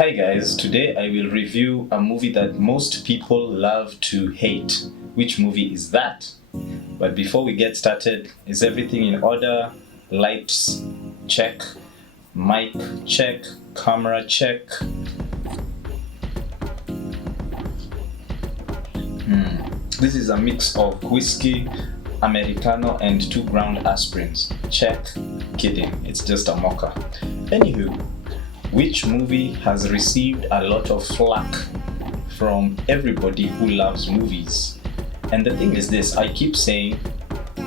Hi guys, today I will review a movie that most people love to hate. Which movie is that? But before we get started, is everything in order? Lights check, mic check, camera check. This is a mix of whiskey, Americano and 2 ground aspirins. Check. Kidding, it's just a mocha. Anywho, which movie has received a lot of flack from everybody who loves movies? And the thing is this, I keep saying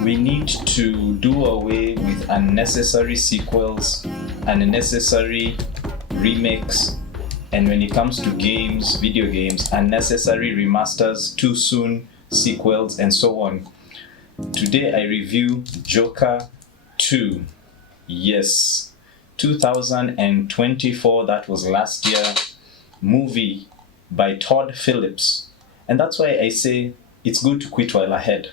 we need to do away with unnecessary sequels, unnecessary remakes, and when it comes to games, video games, unnecessary remasters, too soon sequels, and so on. Today I review Joker 2. Yes, 2024, that was last year, movie by Todd Phillips. And that's why I say it's good to quit while ahead.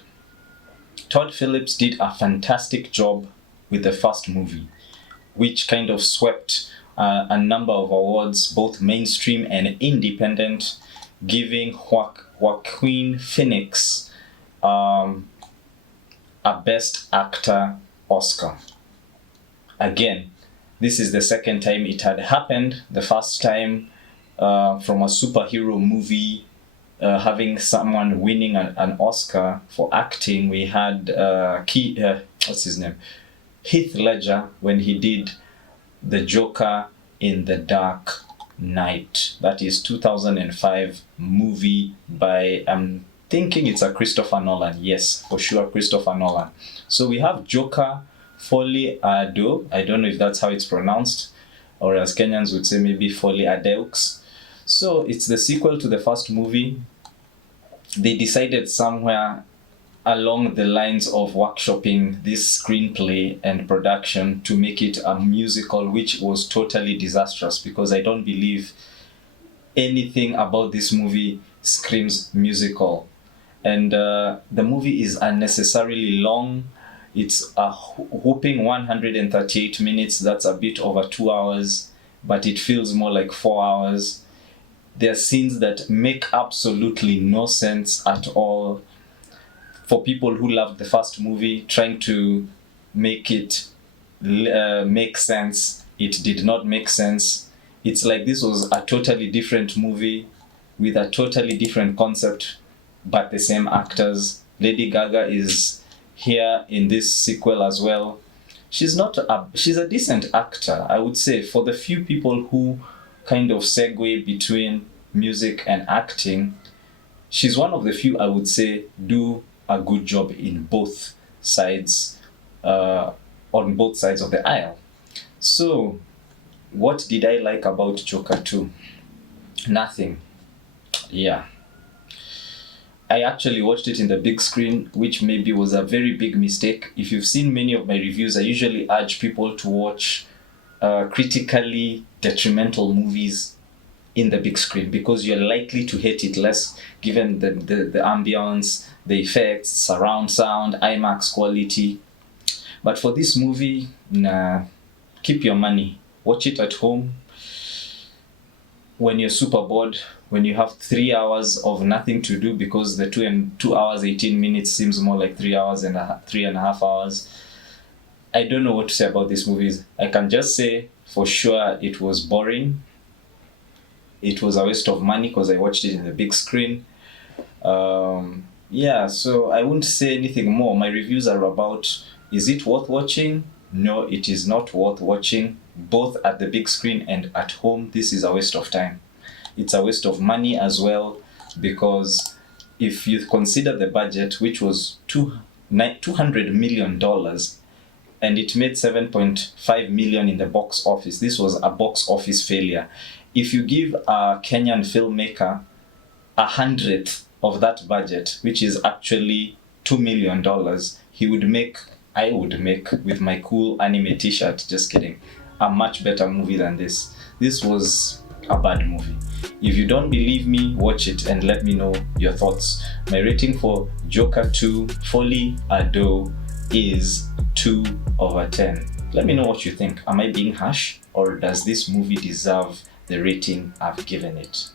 Todd Phillips did a fantastic job with the first movie, which kind of swept a number of awards, both mainstream and independent, giving Joaquin Phoenix a Best Actor Oscar. Again, this is the second time it had happened. The first time from a superhero movie having someone winning an Oscar for acting, we had Heath Ledger when he did the Joker in The Dark Knight. That is 2005 movie by, I'm thinking it's a Christopher Nolan. Yes, for sure, Christopher Nolan. So we have Joker, Folie, Deux. I don't know if that's how it's pronounced, or as Kenyans would say, maybe Folie Deux. So it's the sequel to the first movie. They decided somewhere along the lines of workshopping this screenplay and production to make it a musical, which was totally disastrous because I don't believe anything about this movie screams musical. And the movie is unnecessarily long. It's a whopping 138 minutes. That's a bit over 2 hours, but it feels more like 4 hours. There are scenes that make absolutely no sense at all. For people who loved the first movie, trying to make it make sense, it did not make sense. It's like this was a totally different movie with a totally different concept, but the same actors. Lady Gaga is here in this sequel as well. She's a decent actor, I would say. For the few people who kind of segue between music and acting, she's one of the few, I would say, do a good job in both sides, on both sides of the aisle. So, what did I like about Joker 2? Nothing. Yeah. I actually watched it in the big screen, which maybe was a very big mistake. If you've seen many of my reviews, I usually urge people to watch critically detrimental movies in the big screen because you're likely to hate it less given the ambience, the effects, surround sound, IMAX quality. But for this movie, nah, keep your money. Watch it at home when you're super bored, when you have 3 hours of nothing to do, because the 2 hours 18 minutes seems more like 3 hours and 3.5 hours. I don't know what to say about this movie. I can just say for sure it was boring. It was a waste of money because I watched it in the big screen. Yeah, so I won't say anything more. My reviews are about, is it worth watching? No, it is not worth watching. Both at the big screen and at home, this is a waste of time. It's a waste of money as well, because if you consider the budget, which was $200 million, and it made 7.5 million in the box office. This was a box office failure. If you give a Kenyan filmmaker 100th of that budget, which is actually $2 million, I would make, with my cool anime t-shirt, just kidding, a much better movie than this. This was a bad movie. If you don't believe me, watch it and let me know your thoughts. My rating for Joker 2 Folie Deux is 2/10. Let me know what you think. Am I being harsh, or does this movie deserve the rating I've given it.